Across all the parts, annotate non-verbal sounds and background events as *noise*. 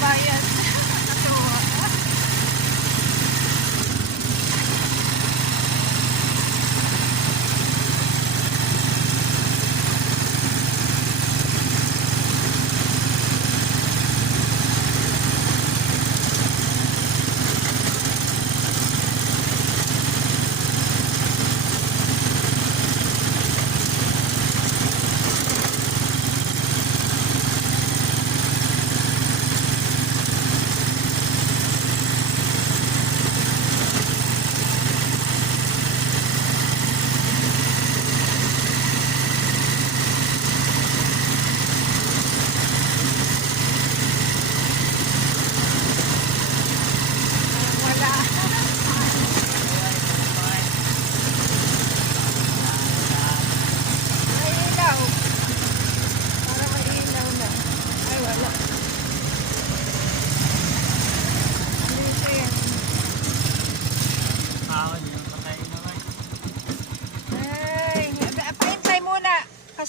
八月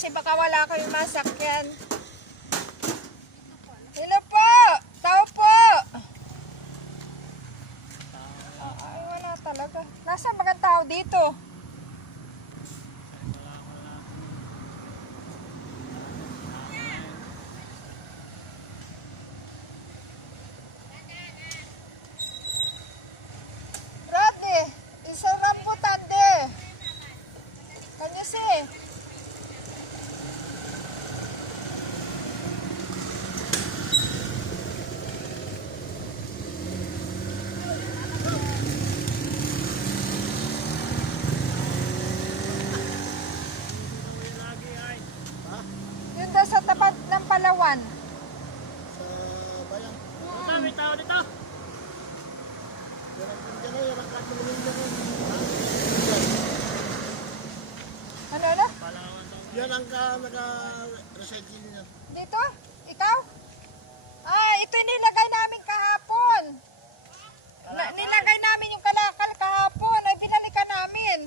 wala kami masakyan. Hello po! Tao po! Ay, wala talaga. Nasa mga tao dito? Rodney, isang rambutan de. Can you see? Yun daw sa tapat ng Palawan. Sa bayan. Puta, may tao dito. Yan ang dyan yan ang katulungin dyan eh. Ano na? Palawan daw. Yan ang ka, naka-recycle niya. Dito? Ikaw? Ah, ito yung nilagay namin kahapon. Na- nilagay namin yung kalakal kahapon. Ay, binalikan namin.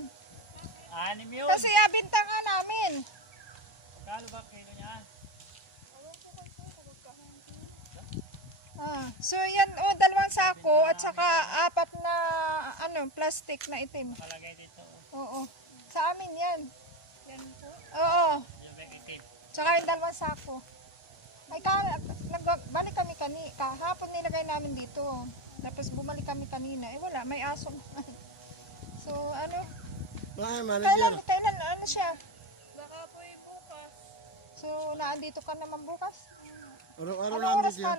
Anim yun. Kasi abinta nga namin. Kano ba kilo niyan? Ah, so yan, oh, dalawang sako at saka apat na ano, plastic na itim. Kalagay dito. Oo. Sa amin yan. Oo. Yung may itim. Tsaka yung dalawang sako. Ay, ka, nagbalik kami kani, kahapon nilagay namin dito. Tapos bumalik kami kanina. Eh wala, may aso naman. *laughs* So ano, Mga kailan, manager. kailan, ano siya? Baka po bukas. So naandito ka naman bukas? Araw-araw Anong lang oras dito ka yan.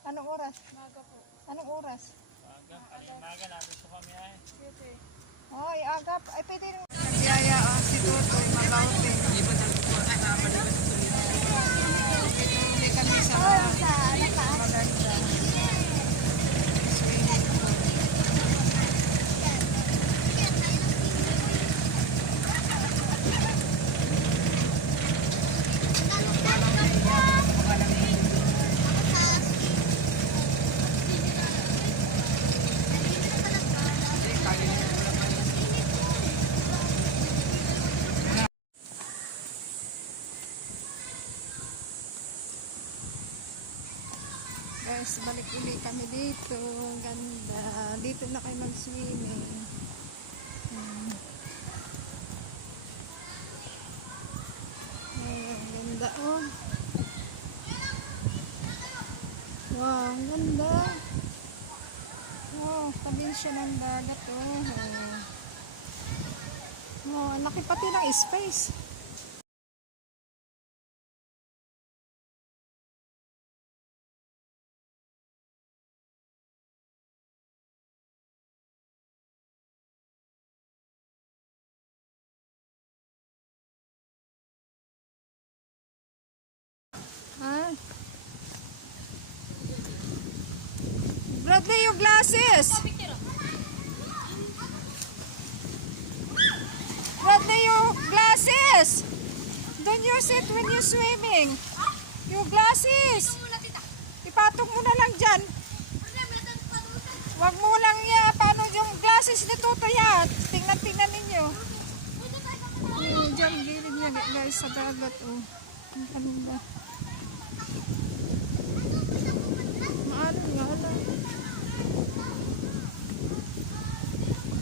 Anong oras? Maga po. Anong oras? Maga, kalimaga natin sa kami ay. Ay, agap. Ay, pwede rin. Nagyaya ang si Tutoy, mabawte. Hindi kami sa maganda. Swimming pool. Guys, balik uli kami dito. Ganda. Dito na kayo mag-swimming. Hmm. Ay, ganda. Oh. Wow, ang ganda. Oh, tabi siya ng dagat. Oh. Ang laki pati ng space. Ah. Bradley, your glasses. Bradley, your glasses. Don't use it when you're swimming. Your glasses. Ipatong mo na lang dyan. Wag mo lang ya. Paano yung glasses ni Toto yan? Tingnan-tingnan ninyo. Ayun, dyan, gilid niya guys sa dagat. Oh. Ang ganda. Maano nga lang.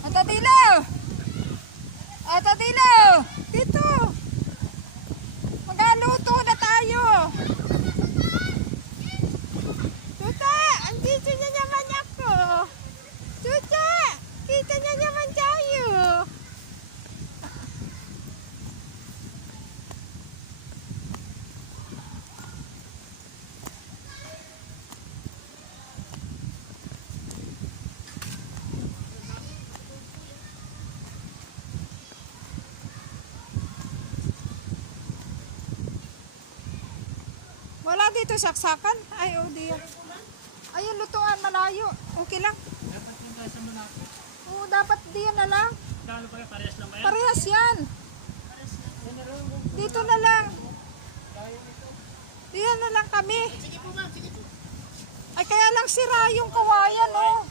Atadilo! Atadilo! Dito! Magaluto na tayo! Tuta! Andito na naman ako! Tuta! Dito na naman tayo! Wala dito saksakan. Ay, oh dear. Ayun, lutuan, malayo. Okay lang. Dapat yung gasa mo natin. Oo, dapat diyan na lang. Kano ba yan? Parehas lang ba yan? Parehas yan. Dito na lang. Diyan na lang kami. Ay, kaya lang sira yung kawayan, oh.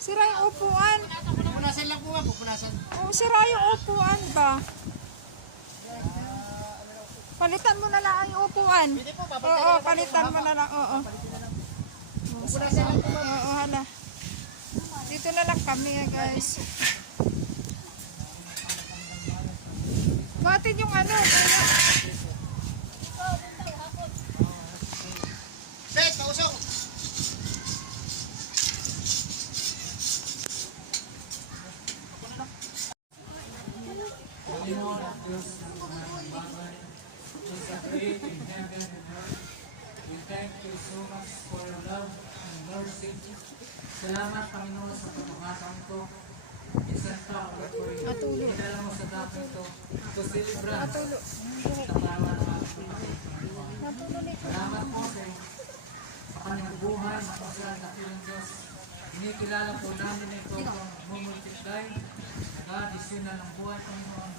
Sira yung upuan. Pupunasan lang po nga, pupunasan. Oh, sira yung upuan ba? Palitan mo na lang ang upuan. Hindi po, Oo, na lang. palitan mo na lang. Oo. Pupunasan lang po ma'am. Oo, hala. Dito na lang kami, eh, guys. Batid yung ano, kaya... Set, kausong. We thank you so much for your love and mercy. Salamat Panginoon sa pagkakataon ko. Isang tao ko rin. Dinala mo sa dako ito. To celebrate Atulo. sa tama na Salamat po sa kanyang buhay na kung saan dakilang Diyos. Inikilala po namin ito kung mumultiply. Nag-additional ng buhay Panginoon.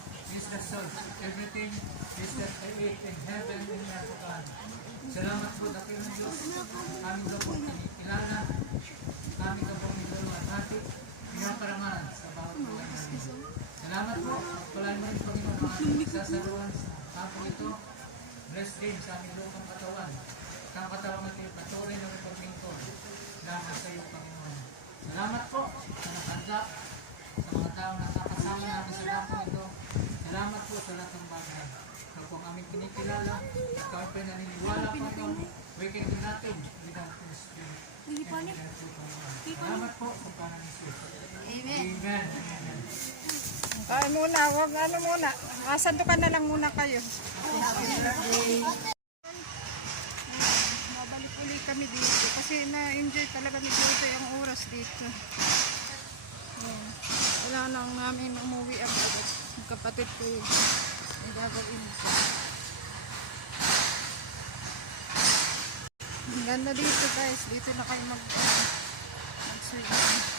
Everything. Is the create in heaven earth God. Salamat po dakilang Diyos. Kami ka po kinikilala. Kami ka po idolawan natin. Pinaparangan sa bawat buhay namin. Salamat po. Pagpalain mo rin Panginoon ang ating sasaluhan sa hapon ito. Bless din sa aming lupang katawan. Kang katawan natin patuloy na paglingkod. Salamat sa iyo, Panginoon. Salamat po sa nakanda, sa mga tao na nakasama namin sa dako ito. Salamat po sa lahat ng bagay. Ikaw po ang aming kinikilala. Ikaw ang pinaniniwala, Panginoon. Waking din natin without the Spirit. Salamat po sa panang Jesus. Amen. Amen. Kain muna, wag ano muna. Asandukan na lang muna kayo. Mabalik uli kami dito kasi na-enjoy talaga ni Jojo ang oras dito. Wala nang namin umuwi ang agad. Ang kapatid ko yun. May gagawin ko. Ang ganda dito guys. Dito na kayo mag, uh, mag-swim.